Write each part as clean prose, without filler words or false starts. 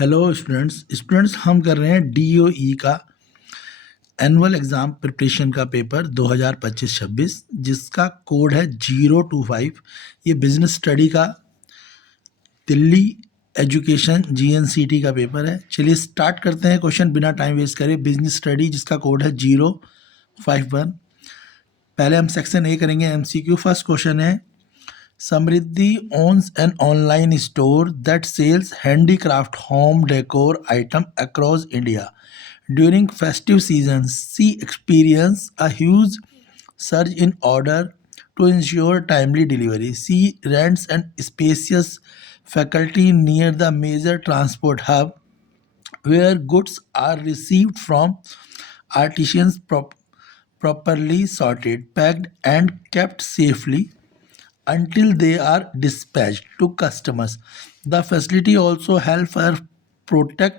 Hello students हम कर रहे हैं डीओई का एनुअल एग्ज़ाम प्रिपरेशन का पेपर 2025-26 जिसका कोड है 025। ये बिजनेस स्टडी का दिल्ली एजुकेशन जीएनसीटी का पेपर है। चलिए स्टार्ट करते हैं क्वेश्चन बिना टाइम वेस्ट करे। बिजनेस स्टडी जिसका कोड है 051। पहले हम सेक्शन ए करेंगे एमसीक्यू। फर्स्ट क्वेश्चन है, समृद्धि owns an online store that sells handicraft home decor item across India. During festive seasons, she experienced a huge surge in order to ensure timely delivery. She rents an spacious faculty near the major transport hub where goods are received from artisans properly sorted, packed, and kept safely until they are dispatched to customers. The facility also helps her protect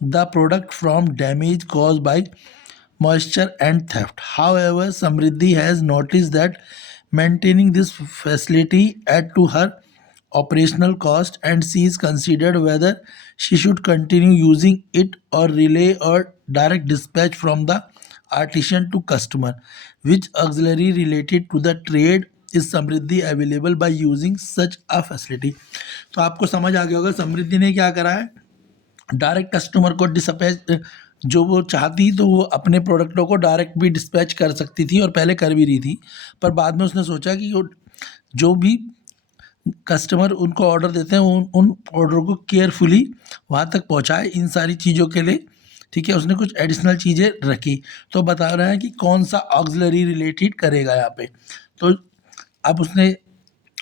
the product from damage caused by moisture and theft. However, Samriddhi has noticed that maintaining this facility add to her operational cost, and she is considered whether she should continue using it or relay or direct dispatch from the artisan to customer. Which auxiliary related to the trade is Samriddhi available by using such a facility. तो आपको समझ आ गया होगा समृद्धि ने क्या करा है, direct customer को डिस्पैच जो वो चाहती तो वो अपने प्रोडक्टों को डायरेक्ट भी डिस्पैच कर सकती थी और पहले कर भी रही थी, पर बाद में उसने सोचा कि वो जो भी कस्टमर उनको ऑर्डर देते हैं उन ऑर्डर को केयरफुली वहाँ तक पहुँचाए इन सारी चीज़ों के लिए। ठीक है, उसने कुछ एडिशनल चीज़ें रखी। तो बता रहा है कि कौन सा ऑक्सिलरी रिलेटेड करेगा यहाँ पे। तो अब उसने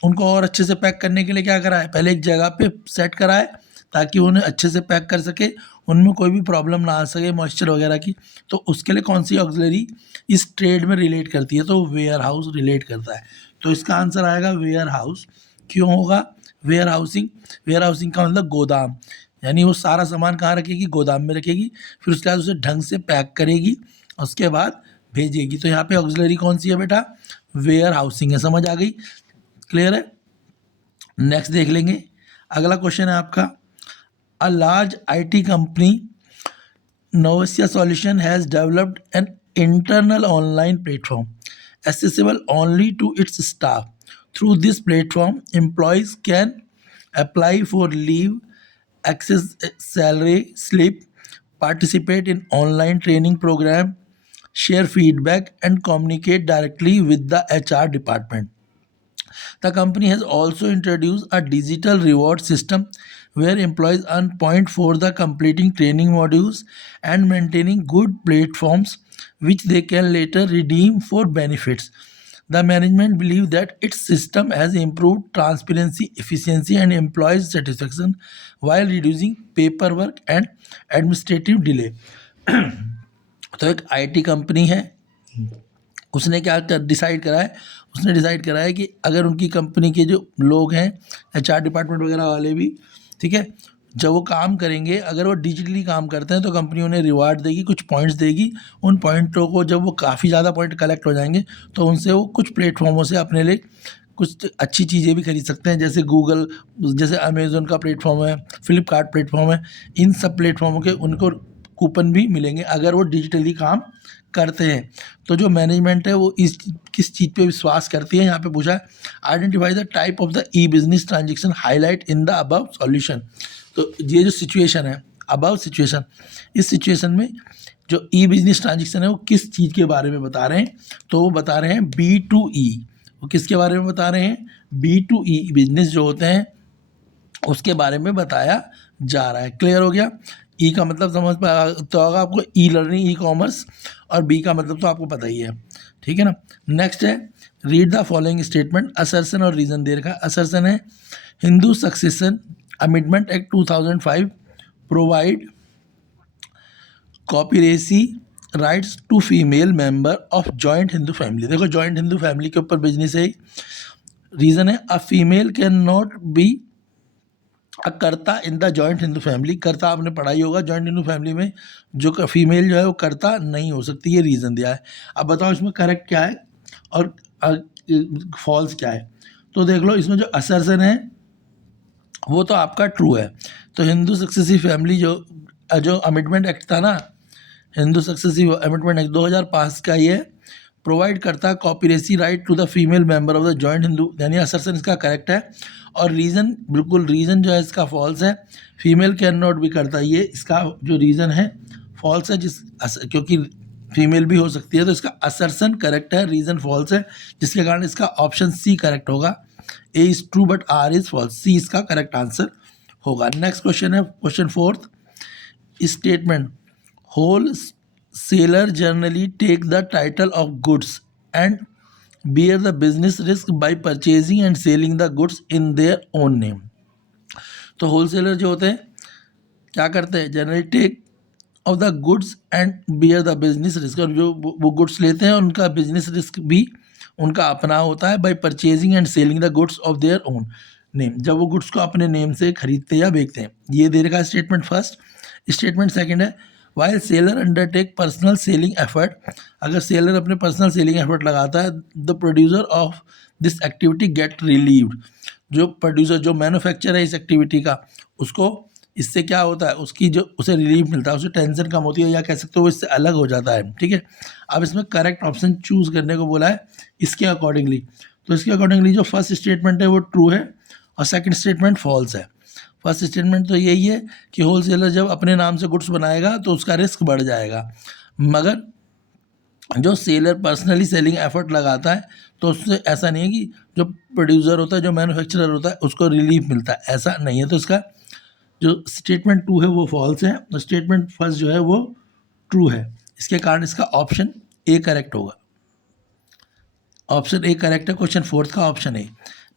उनको और अच्छे से पैक करने के लिए क्या करा है, पहले एक जगह पे सेट करा है ताकि उन्हें अच्छे से पैक कर सके, उनमें कोई भी प्रॉब्लम ना आ सके मॉइस्चर वगैरह की। तो उसके लिए कौन सी ऑक्सिलरी इस ट्रेड में रिलेट करती है, तो वेयर हाउस रिलेट करता है। तो इसका आंसर आएगा वेयर हाउस। क्यों होगा वेयर हाउसिंग? वेयर हाउसिंग का मतलब गोदाम, यानी वो सारा सामान कहाँ रखेगी, गोदाम में रखेगी, फिर उसके बाद उसे ढंग से पैक करेगी, उसके बाद भेजेगी। तो यहाँ पे ऑक्सिलरी कौन सी है बेटा, वेयर हाउसिंग है। समझ आ गई, क्लियर है। नेक्स्ट देख लेंगे, अगला क्वेश्चन है आपका, a large IT company Novacia Solution has developed an internal online platform accessible only to its staff. Through this platform, employees can apply for leave, access salary slip, participate in online training program, share feedback, and communicate directly with the HR department. The company has also introduced a digital reward system where employees earn points for the completing training modules and maintaining good platforms which they can later redeem for benefits. The management believes that its system has improved transparency, efficiency, and employee satisfaction while reducing paperwork and administrative delay. तो एक IT company है, उसने क्या decide करा है, उसने decide करा है कि अगर उनकी कंपनी के जो लोग हैं एचआर डिपार्टमेंट वगैरह वाले भी, ठीक है, जब वो काम करेंगे, अगर वो डिजिटली काम करते हैं तो कंपनी उन्हें रिवार्ड देगी, कुछ पॉइंट्स देगी। उन पॉइंटों को जब वो काफ़ी ज़्यादा पॉइंट कलेक्ट हो जाएंगे तो उनसे वो कुछ प्लेटफॉर्मों से अपने लिए कुछ अच्छी चीज़ें भी खरीद सकते हैं, जैसे गूगल, जैसे अमेज़न का प्लेटफॉर्म है, फ्लिपकार्ट प्लेटफॉर्म है, इन सब प्लेटफॉर्मों के उनको कूपन भी मिलेंगे अगर वो डिजिटली काम करते हैं। तो जो मैनेजमेंट है वो इस किस चीज़ पे विश्वास करती है, यहाँ पे पूछा है, identify the type of the E business transaction highlight in the above solution. तो ये जो सिचुएशन है, अबव सिचुएशन, इस सिचुएशन में जो ई बिजनेस ट्रांजेक्शन है वो किस चीज़ के बारे में बता रहे हैं, तो वो बता रहे हैं B2E। वो किसके बारे में बता रहे हैं, B2E बिजनेस जो होते हैं उसके बारे में बताया जा रहा है। क्लियर हो गया। ई का मतलब समझ तो होगा आपको, ई लर्निंग, ई कॉमर्स, और बी का मतलब तो आपको पता ही है, ठीक है ना। नेक्स्ट है, read the following statement, assertion और रीजन दे रखा। असर्सन है, Hindu succession amendment act 2005 provide coparcenary rights to female member of joint Hindu family. देखो जॉइंट हिंदू फैमिली के ऊपर बिजनेस है। रीजन है, a female can not be a karta in the joint Hindu family. Karta आपने पढ़ाई होगा, जॉइंट हिंदू फैमिली में जो फीमेल जो है वो कर्ता नहीं हो सकती, ये रीज़न दिया है। अब बताओ इसमें करेक्ट क्या है और फॉल्स क्या है। तो देख लो, इसमें जो असर्सन है वो तो आपका ट्रू है। तो हिंदू सक्सेसिव फैमिली जो जो अमेंडमेंट एक्ट था ना, हिंदू सक्सेसिव अमेंडमेंट एक्ट 2005 का, ये प्रोवाइड करता है coparcenary right to the female member of the joint Hindu, यानी असर्सन इसका करेक्ट है। और रीज़न, बिल्कुल रीज़न जो है इसका फॉल्स है, फीमेल कैन नॉट भी करता, ये इसका जो रीज़न है फॉल्स है, क्योंकि फीमेल भी हो सकती है, तो इसका असर्सन करेक्ट है, रीज़न फॉल्स है, जिसके कारण इसका ऑप्शन सी करेक्ट होगा। A is true but R is false, C इसका करेक्ट आंसर होगा। नेक्स्ट क्वेश्चन है question 4th statement, wholesaler generally take the title of goods and bear the business risk by purchasing and selling the goods in their own name। तो wholesaler जो होते हैं क्या करते हैं, generally take off the goods and bear the business risk, और जो वो गुड्स लेते हैं उनका बिजनेस रिस्क भी उनका अपना होता है, bye purchasing and selling the goods of their own name, जब वो गुड्स को अपने नेम से खरीदते या बेचते हैं। ये दे रखा है स्टेटमेंट फर्स्ट। स्टेटमेंट सेकंड है, while seller undertake personal selling effort, अगर सेलर अपने पर्सनल सेलिंग एफर्ट लगाता है, the producer of this activity get relieved, जो प्रोड्यूसर जो मैन्युफैक्चर है इस एक्टिविटी का, उसको इससे क्या होता है, उसकी जो उसे रिलीफ मिलता है, उसे टेंशन कम होती है, या कह सकते हो वो इससे अलग हो जाता है। ठीक है, अब इसमें करेक्ट ऑप्शन चूज़ करने को बोला है इसके अकॉर्डिंगली। तो इसके अकॉर्डिंगली जो फर्स्ट स्टेटमेंट है वो ट्रू है और सेकंड स्टेटमेंट फॉल्स है। फर्स्ट स्टेटमेंट तो यही है कि होलसेलर जब अपने नाम से गुड्स बनाएगा तो उसका रिस्क बढ़ जाएगा, मगर जो सेलर पर्सनली सेलिंग एफर्ट लगाता है तो उससे ऐसा नहीं है कि जो प्रोड्यूसर होता है, जो मैन्युफैक्चरर होता है, उसको रिलीफ मिलता है, ऐसा नहीं है। तो इसका जो स्टेटमेंट 2 है वो फॉल्स है और स्टेटमेंट फर्स्ट जो है वो ट्रू है। इसके कारण इसका ऑप्शन ए करेक्ट होगा। ऑप्शन ए करेक्ट है क्वेश्चन 4th का, ऑप्शन ए।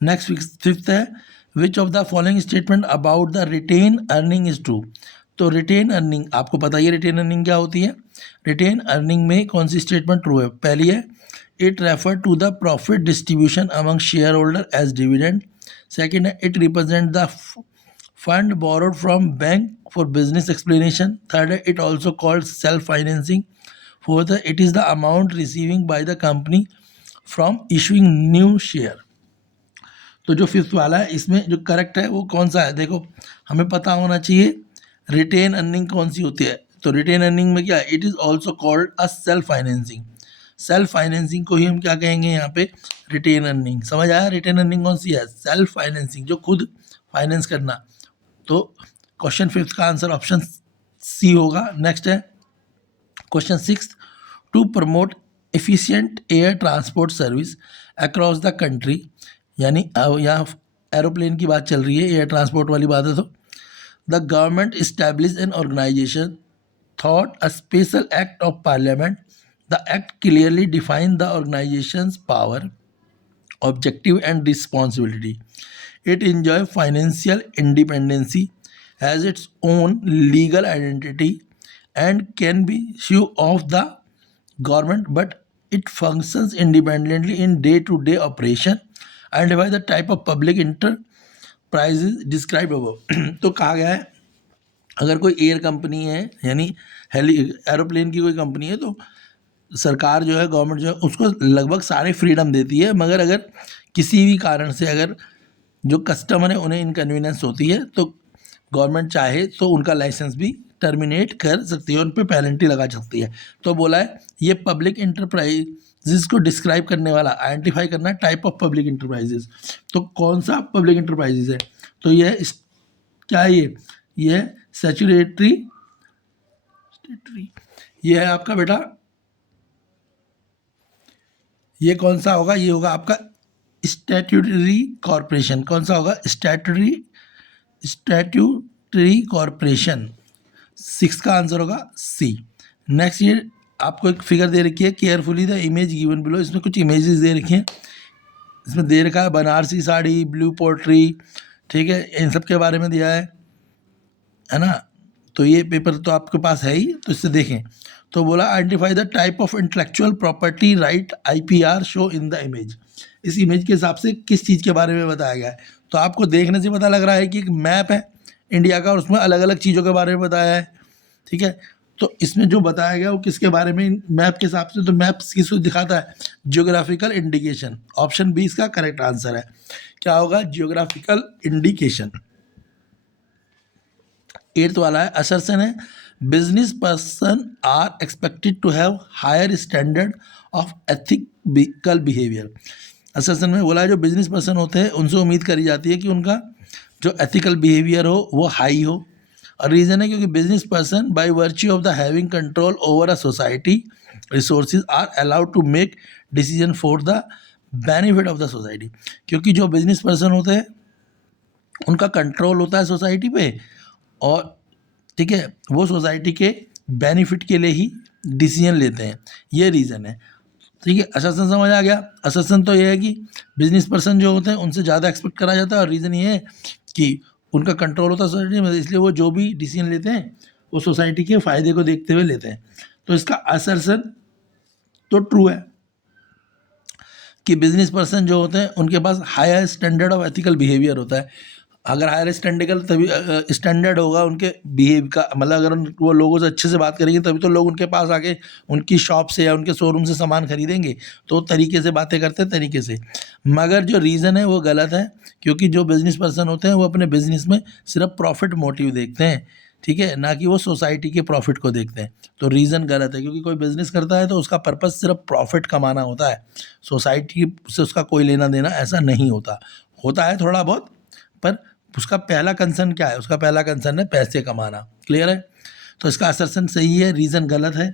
नेक्स्ट 5th है, which of the following statement about the retain earning is true. तो रिटेन अर्निंग आपको पता ही है, रिटेन अर्निंग क्या होती है। रिटेन अर्निंग में कौन सी स्टेटमेंट ट्रू है, पहली है, it refer to the profit distribution among shareholder as dividend. Second है, it represent the fund borrowed from bank for business explanation. Third है, it also called self financing. Fourth है, it is the amount receiving by the company from issuing new share. तो जो 5th वाला है इसमें जो correct है वो कौन सा है, देखो हमें पता होना चाहिए रिटेन अर्निंग कौन सी होती है। तो रिटेन अर्निंग में क्या है, it is also called a self financing. Self financing को ही हम क्या कहेंगे यहाँ पे, रिटेन अर्निंग। समझ आया, रिटेन अर्निंग कौन सी है, सेल्फ फाइनेंसिंग, जो खुद फाइनेंस करना। तो क्वेश्चन 5th का आंसर ऑप्शन सी होगा। नेक्स्ट है question 6th, to promote efficient air transport service across the country, यानी यहाँ एरोप्लेन की बात चल रही है, एयर ट्रांसपोर्ट वाली बात है। तो the government establish an organisation through a special act of parliament. The act clearly define the organisations power, objective and responsibility. It enjoys financial independency, has its own legal identity, and can be issue of the government, but it functions independently in day-to-day operation and by the type of public enterprises described above। तो कहा गया है अगर कोई air company है, यानी aeroplane की कोई कंपनी है, तो सरकार जो है, गवर्नमेंट जो है, उसको लगभग सारे फ्रीडम देती है, मगर अगर किसी भी कारण से अगर जो कस्टमर है उन्हें इनकन्वीनियंस होती है तो गवर्नमेंट चाहे तो उनका लाइसेंस भी टर्मिनेट कर सकती है, उन पर पेनल्टी लगा सकती है। तो बोला है ये पब्लिक इंटरप्राइजेज को डिस्क्राइब करने वाला, आइडेंटिफाई करना टाइप ऑफ पब्लिक इंटरप्राइजेज। तो कौन सा पब्लिक इंटरप्राइजेज है, तो यह क्या है, ये स्टैट्यूटरी, ये है आपका बेटा, ये कौन सा होगा, ये होगा आपका स्टैट्यूटरी कॉरपोरेशन। कौन सा होगा, स्टैट्यूटरी कॉरपोरेशन। 6 का आंसर होगा सी। नेक्स्ट ये आपको एक फिगर दे रखी है, carefully the image given below. इसमें कुछ इमेजेस दे रखी हैं, इसमें दे रखा है बनारसी साड़ी, ब्लू पोट्री, ठीक है, इन सब के बारे में दिया है ना। तो ये पेपर तो आपके पास है ही, तो इससे देखें। तो बोला identify the type of intellectual property right IPR show in the image. इस इमेज के हिसाब से किस चीज़ के बारे में बताया गया है। तो आपको देखने से पता लग रहा है कि एक मैप है इंडिया का और उसमें अलग अलग चीज़ों के बारे में बताया है, ठीक है। तो इसमें जो बताया गया वो किसके बारे में, मैप के हिसाब से। तो मैप किसको दिखाता है, जियोग्राफिकल इंडिकेशन। ऑप्शन बी इसका करेक्ट आंसर है। क्या होगा, जियोग्राफिकल इंडिकेशन। एट्थ वाला है असर्शन है business person are expected to have higher standard of ethical behaviour. Assertion में बोला है जो बिजनेस पर्सन होते हैं उनसे उम्मीद करी जाती है कि उनका जो एथिकल बिहेवियर हो वो हाई हो। और रीज़न है क्योंकि business person by virtue of the having control over a society resources are allowed to make decision for the benefit of the society. क्योंकि जो बिजनेस पर्सन होते हैं उनका कंट्रोल होता है सोसाइटी पे, और ठीक है वो सोसाइटी के बेनिफिट के लिए ही डिसीजन लेते हैं, ये रीज़न है। ठीक है, असर्शन समझ आ गया। असर्शन तो ये है कि बिजनेस पर्सन जो होते हैं उनसे ज़्यादा एक्सपेक्ट करा जाता है, और रीज़न ये है कि उनका कंट्रोल होता है सोसाइटी में, इसलिए वो जो भी डिसीजन लेते हैं वो सोसाइटी के फ़ायदे को देखते हुए लेते हैं। तो इसका असर्शन तो ट्रू है कि बिजनेस पर्सन जो होते हैं उनके पास higher standard of ethical behaviour होता है। अगर हायर स्टैंडर्ड तभी स्टैंडर्ड होगा उनके बिहेव का, मतलब अगर वो लोगों से अच्छे से बात करेंगे तभी तो लोग उनके पास आके उनकी शॉप से या उनके शोरूम से सामान खरीदेंगे, तो तरीके से बातें करते हैं तरीके से। मगर जो रीज़न है वो गलत है, क्योंकि जो बिजनेस पर्सन होते हैं वो अपने बिजनेस में सिर्फ प्रॉफिट मोटिव देखते हैं, ठीक है, ना कि वो सोसाइटी के प्रॉफिट को देखते हैं। तो रीज़न गलत है, क्योंकि कोई बिजनेस करता है तो उसका पर्पज़ सिर्फ प्रॉफिट कमाना होता है, सोसाइटी से उसका कोई लेना देना ऐसा नहीं होता। होता है थोड़ा बहुत, पर उसका पहला कंसर्न क्या है, उसका पहला कंसर्न है पैसे कमाना। क्लियर है? तो इसका असर्शन सही है, रीज़न गलत है।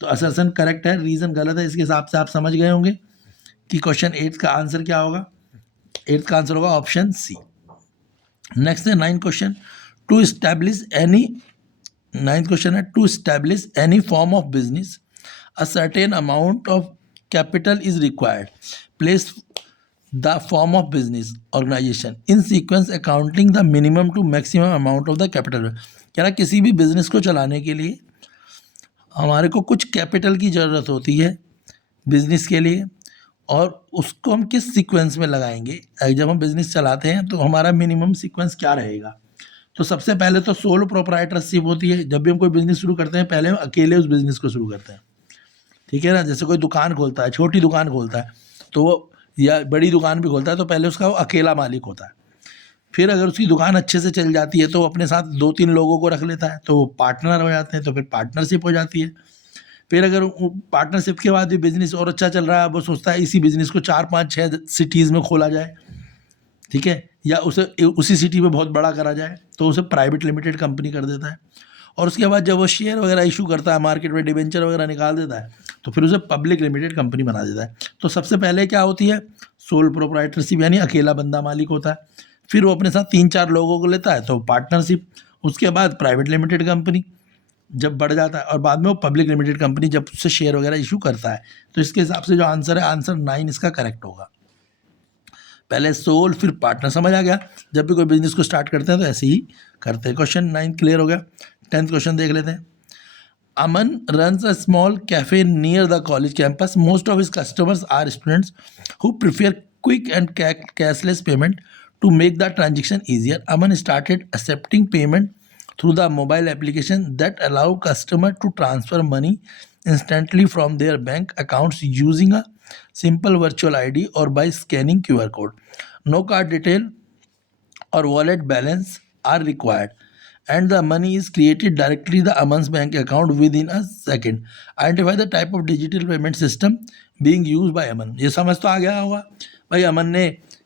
तो असर्शन करेक्ट है, रीज़न गलत है। इसके हिसाब से आप समझ गए होंगे कि क्वेश्चन 8 का आंसर क्या होगा। 8 का आंसर होगा ऑप्शन सी। नेक्स्ट है 9 question. To establish any, 9th question है to establish any form of business a certain amount of capital is required. Place the form of business organisation in sequence accounting the minimum to maximum amount of the capital. कह रहा किसी भी business को चलाने के लिए हमारे को कुछ कैपिटल की ज़रूरत होती है बिजनेस के लिए, और उसको हम किस सीक्वेंस में लगाएंगे। जब हम बिजनेस चलाते हैं तो हमारा मिनिमम सीक्वेंस क्या रहेगा। तो सबसे पहले तो सोलो प्रोप्राइटरशिप होती है। जब भी हम कोई बिजनेस शुरू करते हैं पहले हम अकेले उस बिजनेस को शुरू करते हैं, ठीक है ना। जैसे कोई दुकान खोलता है, छोटी दुकान खोलता है तो वो, या बड़ी दुकान भी खोलता है तो पहले उसका वो अकेला मालिक होता है। फिर अगर उसकी दुकान अच्छे से चल जाती है तो वो अपने साथ 2-3 लोगों को रख लेता है, तो वो पार्टनर हो जाते हैं, तो फिर पार्टनरशिप हो जाती है। फिर अगर पार्टनरशिप के बाद भी बिजनेस और अच्छा चल रहा है, वो सोचता है इसी बिजनेस को 4-5-6 सिटीज़ में खोला जाए, ठीक है, या उसे उसी सिटी में बहुत बड़ा करा जाए, तो उसे प्राइवेट लिमिटेड कंपनी कर देता है। और उसके बाद जब वो शेयर वगैरह इशू करता है, मार्केट में डिबेंचर वगैरह निकाल देता है, तो फिर उसे पब्लिक लिमिटेड कंपनी बना देता है। तो सबसे पहले क्या होती है, सोल प्रोप्राइटरशिप, यानी अकेला बंदा मालिक होता है। फिर वो अपने साथ 3-4 लोगों को लेता है तो पार्टनरशिप। उसके बाद प्राइवेट लिमिटेड कंपनी जब बढ़ जाता है, और बाद में वो पब्लिक लिमिटेड कंपनी जब उससे शेयर वगैरह इशू करता है। तो इसके हिसाब से जो आंसर है, आंसर 9 इसका करेक्ट होगा। पहले सोल फिर पार्टनर, समझ आ गया। जब भी कोई बिजनेस को स्टार्ट करते हैं तो ऐसे ही करते हैं। क्वेश्चन 9 क्लियर हो गया। 10th क्वेश्चन देख लेते हैं। Aman runs a small cafe near the college campus. Most of his customers are students who prefer quick and cashless payment to make the transaction easier. Aman started accepting payment through the mobile application that allow customer to transfer money instantly from their bank accounts using a simple virtual ID or by scanning QR code. No card detail or wallet balance are required, and the money is created directly the Aman's bank account within a second. Identify the type of digital payment system being used by Aman. ये समझ तो आ गया होगा भाई। अमन ने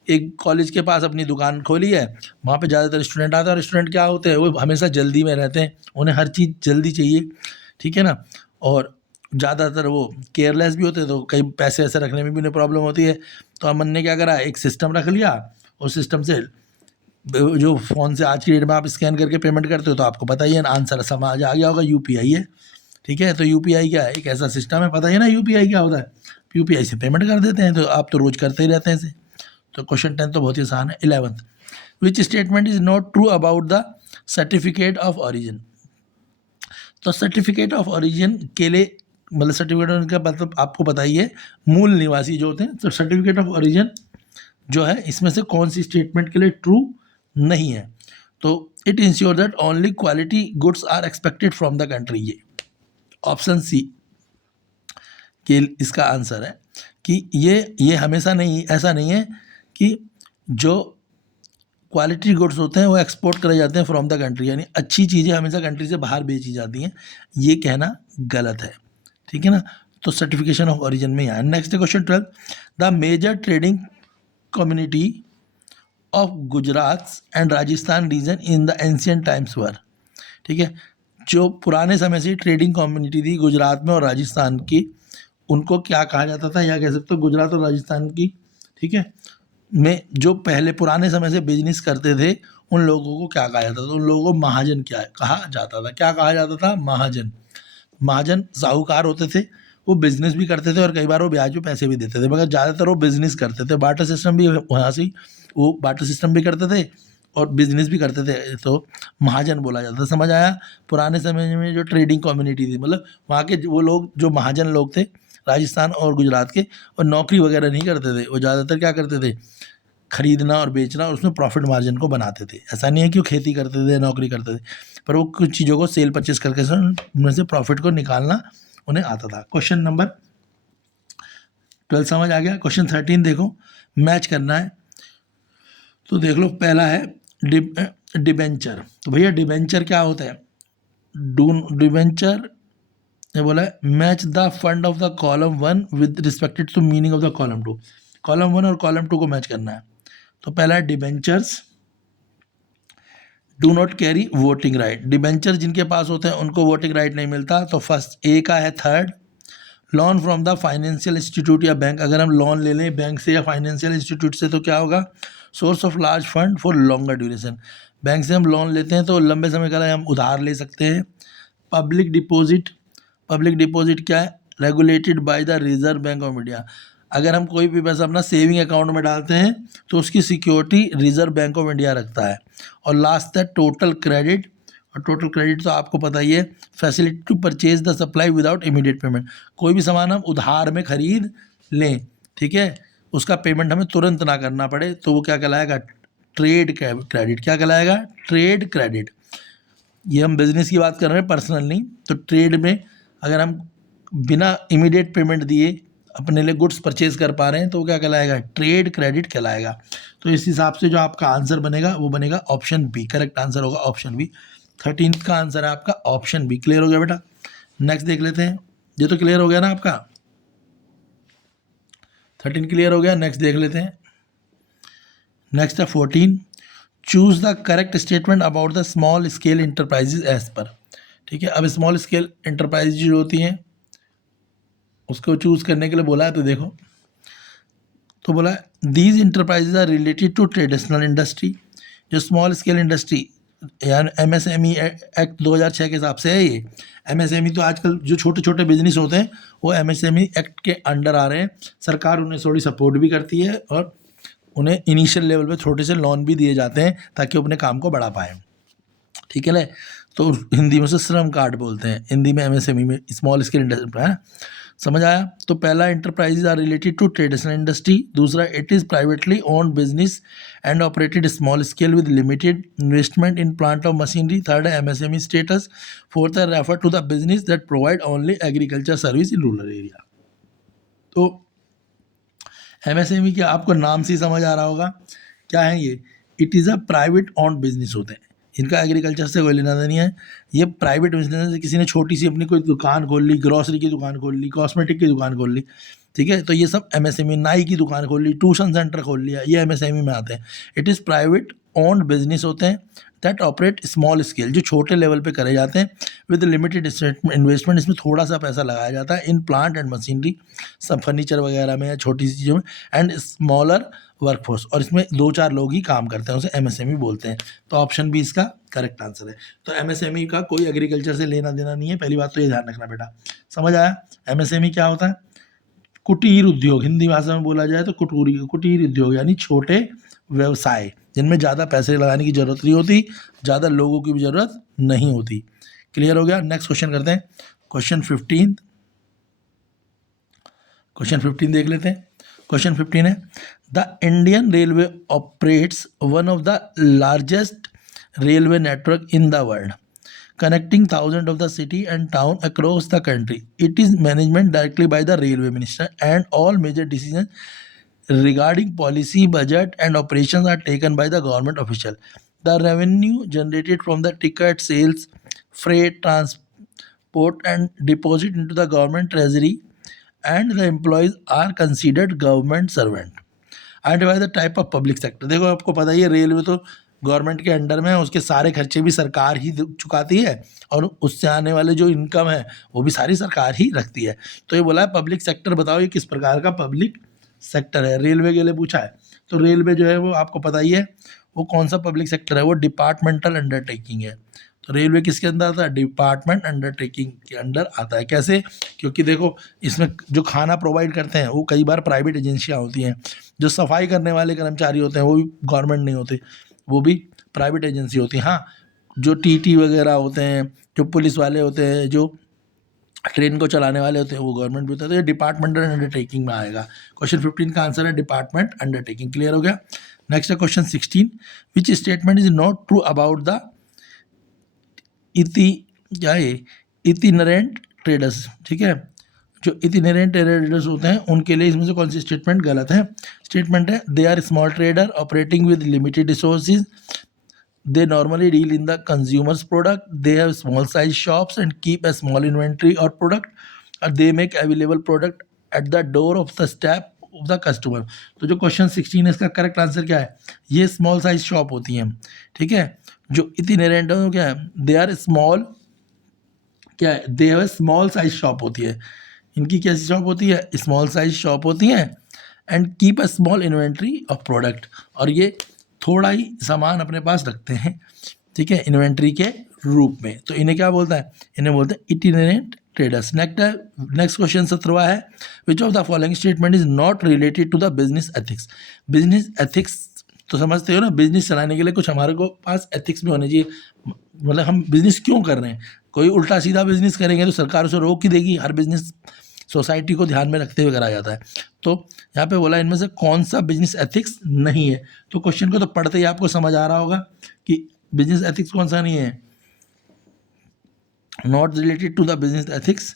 एक college के पास अपनी दुकान खोली है, वहाँ पे ज़्यादातर स्टूडेंट आते हैं, और स्टूडेंट क्या होते हैं, वो हमेशा जल्दी में रहते हैं, उन्हें हर चीज़ जल्दी चाहिए, ठीक है ना। और ज़्यादातर वो केयरलेस भी होते हैं, तो कई पैसे ऐसे रखने में भी उन्हें प्रॉब्लम होती है। तो अमन ने क्या करा, एक सिस्टम रख लिया। उस सिस्टम से जो फ़ोन से आज की डेट में आप स्कैन करके पेमेंट करते हो, तो आपको पता ही है आंसर समझ आ गया होगा, यूपीआई है, ठीक है। तो यूपीआई क्या है, एक ऐसा सिस्टम है, पता ही है ना यूपीआई क्या होता है। यूपीआई से पेमेंट कर देते हैं, तो आप तो रोज़ करते ही रहते हैं इसे। तो क्वेश्चन 10 तो बहुत ही आसान है। 11th, which statement is not true about the certificate of origin. तो सर्टिफिकेट ऑफ ऑरिजिन के लिए, मतलब सर्टिफिकेट का मतलब आपको पता ही है, मूल निवासी जो होते हैं। तो सर्टिफिकेट ऑफ ऑरिजिन जो है, इसमें से कौन सी स्टेटमेंट के लिए ट्रू नहीं है। तो it ensure that only quality goods are expected from the country. ये ऑप्शन सी के इसका आंसर है कि ये हमेशा नहीं, ऐसा नहीं है कि जो क्वालिटी गुड्स होते हैं वो एक्सपोर्ट करे जाते हैं फ्रॉम द कंट्री, यानी अच्छी चीज़ें हमेशा कंट्री से बाहर बेची जाती हैं, ये कहना गलत है, ठीक है ना। तो सर्टिफिकेशन ऑफ ओरिजिन में यहाँ। Next question 12, the major trading community of Gujarat and Rajasthan region in the ancient times were, ठीक है, जो पुराने समय से ट्रेडिंग कम्युनिटी थी गुजरात में और राजस्थान की, उनको क्या कहा जाता था, या कह सकते हो गुजरात और राजस्थान की, ठीक है, में जो पहले पुराने समय से बिजनेस करते थे उन लोगों को क्या कहा जाता था, उन लोगों को महाजन क्या कहा जाता था, क्या कहा जाता था, महाजन। महाजन साहूकार होते थे, वो बिजनेस भी करते थे और कई बार वो ब्याज पे पैसे भी देते थे, मगर ज़्यादातर वो बिजनेस करते थे। बार्टर सिस्टम भी वहाँ से वो बार्टर सिस्टम भी करते थे और बिजनेस भी करते थे, तो महाजन बोला जाता था। समझ आया। पुराने समय में जो ट्रेडिंग कम्युनिटी थी, मतलब वहाँ के वो लोग जो महाजन लोग थे राजस्थान और गुजरात के, और नौकरी वगैरह नहीं करते थे, वो ज़्यादातर क्या करते थे, खरीदना और बेचना और उसमें प्रॉफिट मार्जिन को बनाते थे। ऐसा नहीं है कि वो खेती करते थे, नौकरी करते थे, पर वो कुछ चीज़ों को सेल परचेस करके उनमें से प्रॉफिट को निकालना उन्हें आता था। क्वेश्चन नंबर 12 समझ आ गया। क्वेश्चन 13 देखो, मैच करना है, तो देख लो। पहला है डिबेंचर। तो भैया डिबेंचर क्या होता है, डिबेंचर ये बोला है match the fund of the column 1 with respected to meaning of the column 2। Column 1 और कॉलम 2 को मैच करना है। तो पहला है debentures do not carry voting right. Debenture जिनके पास होते हैं उनको वोटिंग राइट नहीं मिलता। तो फर्स्ट ए का है third, loan from the financial institute या बैंक। अगर हम लोन ले लें बैंक से या फाइनेंशियल इंस्टीट्यूट से तो क्या होगा, source of large fund for longer duration. Bank से हम लोन लेते हैं तो लंबे समय का हम उधार ले सकते हैं। पब्लिक डिपॉजिट, पब्लिक डिपॉजिट क्या है, regulated by the reserve bank of India. अगर हम कोई भी पैसा अपना सेविंग अकाउंट में डालते हैं तो उसकी security reserve bank of India रखता है। और लास्ट है टोटल क्रेडिट, और टोटल क्रेडिट तो आपको पता ही है, facility to purchase the supply without immediate payment. कोई भी सामान हम उधार में खरीद लें, ठीक है, उसका पेमेंट हमें तुरंत ना करना पड़े, तो वो क्या कहलाएगा, ट्रेड क्रेडिट। क्या कहलाएगा, ट्रेड क्रेडिट। ये हम बिजनेस की बात कर रहे हैं, पर्सनल नहीं। तो ट्रेड में अगर हम बिना इमीडिएट पेमेंट दिए अपने लिए गुड्स परचेज कर पा रहे हैं तो वो क्या कहलाएगा, ट्रेड क्रेडिट कहलाएगा। तो इस हिसाब से जो आपका आंसर बनेगा वो बनेगा ऑप्शन बी। करेक्ट आंसर होगा ऑप्शन बी। 13 का आंसर है आपका ऑप्शन बी। क्लियर हो गया बेटा। नेक्स्ट देख लेते हैं। ये तो क्लियर हो गया ना आपका, 13 क्लियर हो गया। नेक्स्ट देख लेते हैं। नेक्स्ट है 14, choose the correct statement about the small scale enterprises as per. ठीक है, अब स्मॉल स्केल इंटरप्राइजेज जो होती हैं उसको चूज करने के लिए बोला है, तो देखो, तो बोला है these enterprises are related to traditional industry. जो स्मॉल स्केल इंडस्ट्री यानी एमएसएमई एक्ट 2006 के हिसाब से है ये। एमएसएमई तो आजकल जो छोटे छोटे बिजनेस होते हैं वो एमएसएमई एक्ट के अंडर आ रहे हैं। सरकार उन्हें थोड़ी सपोर्ट भी करती है और उन्हें इनिशियल लेवल पे छोटे से लोन भी दिए जाते हैं ताकि वो अपने काम को बढ़ा पाएँ। ठीक है ना। तो हिंदी में से श्रम कार्ड बोलते हैं, हिंदी में एमएसएमई में स्मॉल स्केल इंडस्ट्री है। समझ आया। तो पहला enterprises are related to traditional industry. दूसरा it is privately owned business and operated small scale with limited investment in plant of machinery. Third है एमएसएमई स्टेटस। फोर्थ है refer to the business that provide only agriculture service in rural area. तो MSME क्या आपको नाम से ही समझ आ रहा होगा क्या है ये, it is a private owned business होते हैं। इनका एग्रीकल्चर से कोई लेना देना नहीं है। ये प्राइवेट बिजनेस है, किसी ने छोटी सी अपनी कोई दुकान खोल ली, ग्रॉसरी की दुकान खोल ली, कॉस्मेटिक की दुकान खोल ली, ठीक है, तो ये सब एमएसएमई। नाई की दुकान खोल ली, ट्यूशन सेंटर खोल लिया, ये एमएसएमई में आते हैं। It is private owned business होते हैं दैट ऑपरेट स्मॉल स्केल, जो छोटे लेवल पे करे जाते हैं विद लिमिटेड इन्वेस्टमेंट। इसमें थोड़ा सा पैसा लगाया जाता है इन प्लांट एंड मशीनरी, सब फर्नीचर वगैरह में या छोटी सी चीज़ों में, एंड स्मॉलर वर्कफोर्स, और इसमें 2-4 लोग ही काम करते हैं, उसे एमएसएमई बोलते हैं। तो ऑप्शन बी इसका करेक्ट आंसर है। तो एमएसएमई का कोई एग्रीकल्चर से लेना देना नहीं है, पहली बात तो ये ध्यान रखना बेटा। समझ आया। एमएसएमई क्या होता है, कुटीर उद्योग, हिंदी भाषा में बोला जाए तो कुटीर उद्योग यानी छोटे व्यवसाय जिनमें ज़्यादा पैसे लगाने की ज़रूरत नहीं होती, ज़्यादा लोगों की भी ज़रूरत नहीं होती। क्लियर हो गया। नेक्स्ट क्वेश्चन करते हैं। क्वेश्चन 15 देख लेते हैं। क्वेश्चन 15 है the Indian railway operates one of the largest railway network in the world connecting thousands of the city and town across the country. It is management directly by the railway minister and all major decisions regarding policy, budget and operations are taken by the government official. The revenue generated from the ticket sales, freight, transport and deposit into the government treasury and the employees are considered government servant. Identify the type of public sector. देखो आपको पता ही है railway तो government के under में है, उसके सारे खर्चे भी सरकार ही चुकाती है और उससे आने वाले जो इनकम है वो भी सारी सरकार ही रखती है। तो ये बोला है पब्लिक सेक्टर बताओ ये किस प्रकार का पब्लिक सेक्टर है, रेलवे के लिए पूछा है। तो रेलवे जो है वो आपको पता ही है वो कौन सा पब्लिक सेक्टर है, वो डिपार्टमेंटल अंडरटेकिंग है। तो रेलवे किसके अंदर आता है, डिपार्टमेंट अंडरटेकिंग के अंडर आता है। कैसे, क्योंकि देखो इसमें जो खाना प्रोवाइड करते हैं वो कई बार प्राइवेट एजेंसियां होती हैं, जो सफाई करने वाले कर्मचारी होते हैं वो भी गवर्नमेंट नहीं होते, वो भी प्राइवेट एजेंसी होती है। हाँ, जो टीटी वगैरह होते हैं, जो पुलिस वाले होते हैं, जो ट्रेन को चलाने वाले होते हैं वो गवर्नमेंट भी होता है। तो ये डिपार्टमेंटल अंडरटेकिंग में आएगा। क्वेश्चन 15 का आंसर है डिपार्टमेंट अंडरटेकिंग। क्लियर हो गया। नेक्स्ट है question 16, which statement is not true about the itinerant traders. ठीक है, जो इटिनरेंट ट्रेडर्स होते हैं उनके लिए इसमें से कौन सी स्टेटमेंट गलत है। स्टेटमेंट है they are small trader operating with limited resources, they normally deal in the consumer's product, they have small size shops and keep a small inventory or product, or they make available product at the door of the step of the customer। तो जो question 16 है इसका correct answer क्या है, ये small size shop होती हैं। ठीक है, जो इटिनरेंट है क्या है, दे आर स्मॉल, क्या है, they have small size shop होती है। इनकी कैसी शॉप होती है, स्मॉल साइज शॉप होती है। And keep a small inventory of product, और ये थोड़ा ही सामान अपने पास रखते हैं। ठीक है, इन्वेंट्री के रूप में। तो इन्हें क्या बोलता है, इन्हें बोलते हैं इटिनरेंट ट्रेडर्स। नेक्स्ट क्वेश्चन 17 है, which of the following statement is not related to the business ethics. Business ethics तो समझते हो ना, बिजनेस चलाने के लिए कुछ हमारे को पास एथिक्स भी होने चाहिए। मतलब हम बिजनेस क्यों कर रहे हैं, कोई उल्टा सीधा बिजनेस करेंगे तो सरकार उसे रोक ही देगी। हर बिजनेस सोसाइटी को ध्यान में रखते हुए करा जाता है। तो यहाँ पे बोला इनमें से कौन सा बिजनेस एथिक्स नहीं है। तो क्वेश्चन को तो पढ़ते ही आपको समझ आ रहा होगा कि बिजनेस एथिक्स कौन सा नहीं है, not related to the business ethics.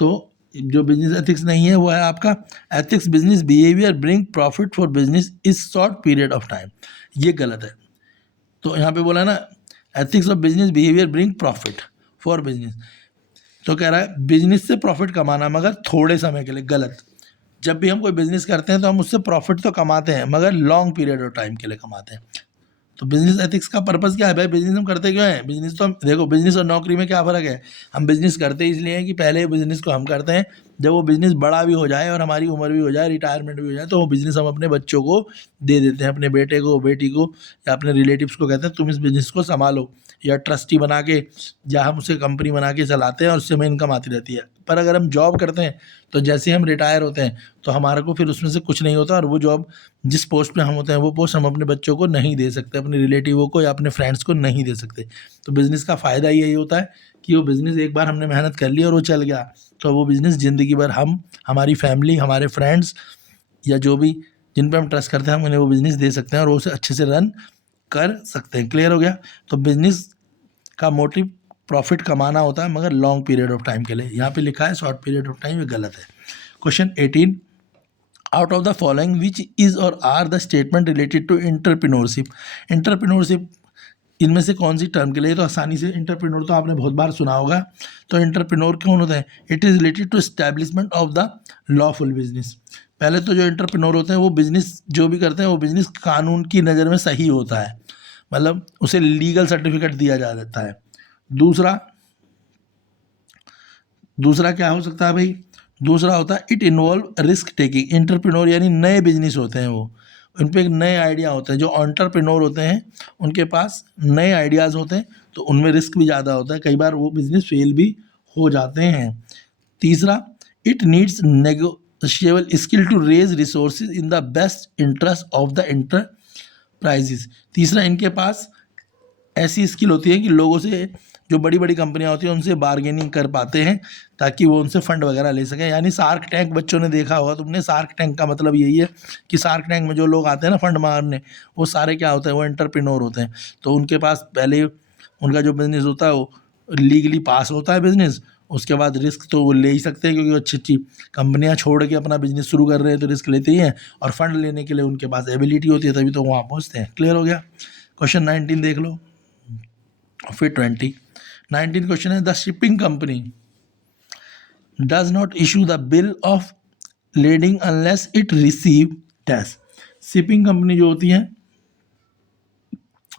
तो जो बिजनेस एथिक्स नहीं है वो है आपका ethics business behaviour bring profit for business is short period of time. ये गलत है। तो यहाँ पे बोला ना ethics of business behaviour bring profit for business, तो कह रहा है बिजनेस से प्रॉफिट कमाना मगर थोड़े समय के लिए। गलत। जब भी हम कोई बिजनेस करते हैं तो हम उससे प्रॉफिट तो कमाते हैं मगर लॉन्ग पीरियड ऑफ टाइम के लिए कमाते हैं। तो बिजनेस एथिक्स का पर्पस क्या है भाई, बिजनेस हम करते क्यों हैं। बिजनेस तो हम देखो, बिजनेस और नौकरी में क्या फ़र्क है। हम बिजनेस करते इसलिए हैं कि पहले बिजनेस को हम करते हैं, जब वो बिजनेस बड़ा भी हो जाए और हमारी उम्र भी हो जाए, रिटायरमेंट भी हो जाए, तो वो बिजनेस हम अपने बच्चों को दे देते हैं, अपने बेटे को, बेटी को या अपने रिलेटिव्स को कहते हैं तुम इस बिजनेस को संभालो, या ट्रस्टी बना के, या हम उसे कंपनी बना के चलाते हैं और उससे हमें इनकम आती रहती है। पर अगर हम जॉब करते हैं तो जैसे हम रिटायर होते हैं तो हमारे को फिर उसमें से कुछ नहीं होता, और वो जॉब जिस पोस्ट पे हम होते हैं वो पोस्ट हम अपने बच्चों को नहीं दे सकते, अपने रिलेटिवों को या अपने फ्रेंड्स को नहीं दे सकते। तो बिज़नेस का फ़ायदा यही होता है कि वो बिज़नेस एक बार हमने मेहनत कर ली और वो चल गया, तो वो बिज़नेस ज़िंदगी भर हम, हमारी फैमिली, हमारे फ्रेंड्स या जो भी जिन पर हम ट्रस्ट करते हैं हम उन्हें वो बिज़नेस दे सकते हैं और वो उसे अच्छे से रन कर सकते हैं। क्लियर हो गया। तो बिज़नेस का मोटिव प्रॉफिट कमाना होता है मगर लॉन्ग पीरियड ऑफ टाइम के लिए। यहाँ पे लिखा है शॉर्ट पीरियड ऑफ टाइम, ये गलत है। Question 18, out of the following which is or are the statement related to entrepreneurship. Entrepreneurship इनमें से कौन सी टर्म के लिए, तो आसानी से एंटरप्रेन्योर तो आपने बहुत बार सुना होगा। तो एंटरप्रेन्योर कौन होता है, it is related to establishment of the lawful business. पहले तो जो एंटरप्रेन्योर होते हैं वो बिजनेस जो भी करते हैं वो बिजनेस कानून की नज़र में सही होता है, मतलब उसे लीगल सर्टिफिकेट दिया जा देता है। दूसरा क्या हो सकता है भाई, दूसरा होता है it involve risk taking. Entrepreneur यानी नए बिजनेस होते हैं, वो उन पर एक नए आइडिया होते हैं। जो एंटरप्रेन्योर होते हैं उनके पास नए आइडियाज़ होते हैं तो उनमें रिस्क भी ज़्यादा होता है, कई बार वो बिजनेस फेल भी हो जाते हैं। तीसरा, it needs negotiable skill to raise resources in the best interest of the enterprises. तीसरा, इनके पास ऐसी स्किल होती है कि लोगों से, जो बड़ी बड़ी कंपनियां होती हैं उनसे बार्गेनिंग कर पाते हैं ताकि वो उनसे फंड वगैरह ले सकें। यानी शार्क टैंक बच्चों ने देखा होगा तुमने, शार्क टैंक का मतलब यही है कि शार्क टैंक में जो लोग आते हैं ना फंड मारने, वो सारे क्या होते हैं, वो एंटरप्रेन्योर होते हैं। तो उनके पास पहले उनका जो बिज़नेस होता है वो लीगली पास होता है बिज़नेस, उसके बाद रिस्क तो वो ले ही सकते हैं, क्योंकि अच्छी अच्छी कंपनियां छोड़ के अपना बिजनेस शुरू कर रहे हैं तो रिस्क लेते ही हैं, और फंड लेने के लिए उनके पास एबिलिटी होती है, तभी तो वहाँ पहुँचते हैं। क्लियर हो गया। क्वेश्चन 19 देख लो, फिर 19 क्वेश्चन है, the shipping company does not issue the bill of lading unless it receive dash. Shipping company जो होती है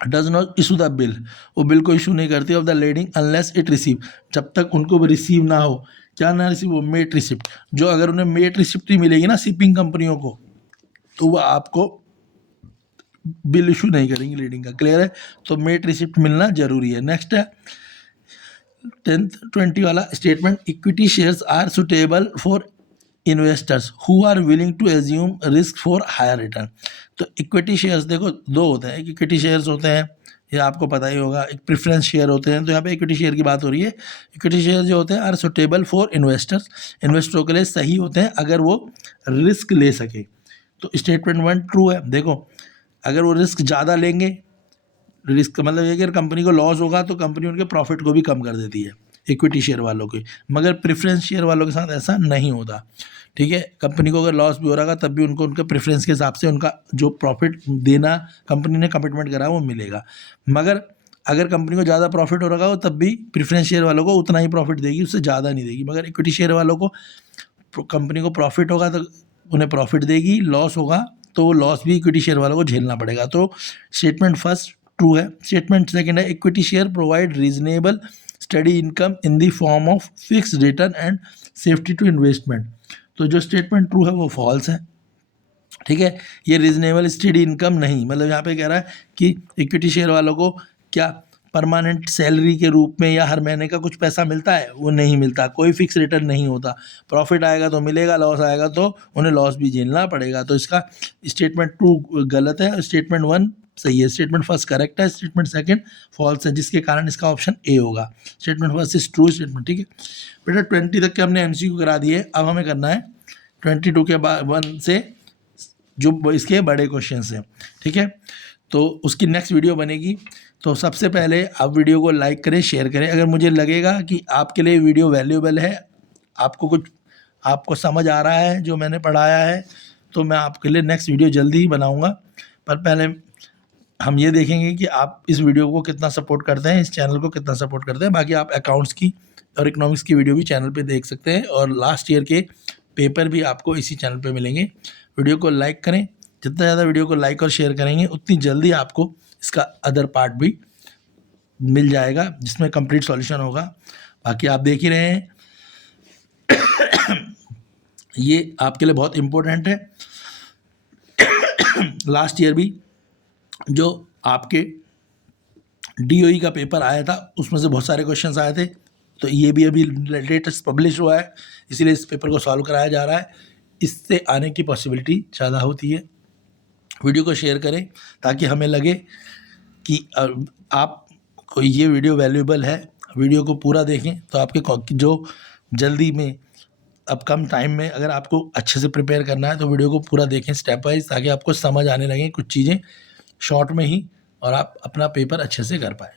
does not issue the bill, वो बिल को इशू नहीं करती of the lading unless it receive, जब तक उनको वो रिसीव ना हो। क्या ना रिसीव, वो मेट रिसिप्ट। जो अगर उन्हें मेट रिसिप्ट ही मिलेगी ना शिपिंग कंपनियों को, तो वो आपको बिल इशू नहीं करेंगी लीडिंग का। क्लियर है, तो मेट रिसिप्ट मिलना जरूरी है। नेक्स्ट है 20 वाला statement, equity shares are suitable for investors who are willing to assume risk for higher return. तो इक्विटी शेयर्स देखो दो होते हैं, एक इक्विटी शेयर्स होते हैं, ये आपको पता ही होगा, एक प्रेफरेंस शेयर होते हैं। तो यहाँ पे इक्विटी शेयर की बात हो रही है। इक्विटी शेयर जो होते हैं आर सुटेबल फॉर इन्वेस्टर्स, इन्वेस्टरों के लिए सही होते हैं अगर वो रिस्क ले सके। तो स्टेटमेंट 1 ट्रू है। देखो अगर वो रिस्क ज़्यादा लेंगे, रिस्क मतलब ये कि अगर कंपनी को लॉस होगा तो कंपनी उनके प्रॉफिट को भी कम कर देती है इक्विटी शेयर वालों के, मगर प्रेफरेंस शेयर वालों के साथ ऐसा नहीं होता। ठीक है, कंपनी को अगर लॉस भी हो रहा है तब भी उनको उनके प्रेफरेंस के हिसाब से उनका जो प्रॉफिट देना कंपनी ने कमिटमेंट करा वो मिलेगा। मगर अगर कंपनी को ज़्यादा प्रॉफिट हो रहा हो तब भी प्रेफरेंस शेयर वालों को उतना ही प्रॉफिट देगी, उससे ज़्यादा नहीं देगी। मगर इक्विटी शेयर वालों को कंपनी को प्रॉफिट होगा तो उन्हें प्रॉफिट देगी, लॉस होगा तो वो लॉस भी इक्विटी शेयर वालों को झेलना पड़ेगा। तो स्टेटमेंट फर्स्ट ट्रू है। स्टेटमेंट सेकंड है, equity share provide reasonable steady income in the form of fixed return and safety to investment. तो जो स्टेटमेंट ट्रू है वो फॉल्स है। ठीक है, ये रीजनेबल स्टडी इनकम नहीं, मतलब यहाँ पे कह रहा है कि इक्विटी शेयर वालों को क्या परमानेंट सैलरी के रूप में या हर महीने का कुछ पैसा मिलता है, वो नहीं मिलता, कोई फिक्स रिटर्न नहीं होता। प्रॉफिट आएगा तो मिलेगा, लॉस आएगा तो उन्हें लॉस भी झेलना पड़ेगा। तो इसका स्टेटमेंट 2 गलत है, स्टेटमेंट 1 सही है। स्टेटमेंट फर्स्ट करेक्ट है, स्टेटमेंट सेकंड फॉल्स है, जिसके कारण इसका ऑप्शन ए होगा। Statement first is true statement. ठीक है बेटा, 20 तक के हमने एमसीक्यू करा दिए, अब हमें करना है 22 के बाद 1 से जो इसके बड़े क्वेश्चन हैं। ठीक है, तो उसकी नेक्स्ट वीडियो बनेगी। तो सबसे पहले आप वीडियो को लाइक करें, शेयर करें। अगर मुझे लगेगा कि आपके लिए वीडियो वैल्यूएबल है, आपको समझ आ रहा है जो मैंने पढ़ाया है, तो मैं आपके लिए नेक्स्ट वीडियो जल्दी ही बनाऊंगा। पर पहले हम ये देखेंगे कि आप इस वीडियो को कितना सपोर्ट करते हैं, इस चैनल को कितना सपोर्ट करते हैं। बाकी आप अकाउंट्स की और इकोनॉमिक्स की वीडियो भी चैनल पे देख सकते हैं, और लास्ट ईयर के पेपर भी आपको इसी चैनल पे मिलेंगे। वीडियो को लाइक करें, जितना ज़्यादा वीडियो को लाइक और शेयर करेंगे उतनी जल्दी आपको इसका अदर पार्ट भी मिल जाएगा जिसमें कंप्लीट सॉल्यूशन होगा। बाकी आप देख ही रहे हैं ये आपके लिए बहुत इम्पोर्टेंट है। लास्ट ईयर भी जो आपके DOE का पेपर आया था उसमें से बहुत सारे क्वेश्चंस आए थे, तो ये भी अभी लेटेस्ट पब्लिश हुआ है, इसीलिए इस पेपर को सॉल्व कराया जा रहा है। इससे आने की पॉसिबिलिटी ज़्यादा होती है। वीडियो को शेयर करें ताकि हमें लगे कि आपको ये वीडियो वैल्यूएबल है। वीडियो को पूरा देखें तो आपके जो जल्दी में अब कम टाइम में अगर आपको अच्छे से प्रिपेयर करना है तो वीडियो को पूरा देखें स्टेप वाइज, ताकि आपको समझ आने लगे कुछ चीज़ें शॉर्ट में ही, और आप अपना पेपर अच्छे से कर पाएँ।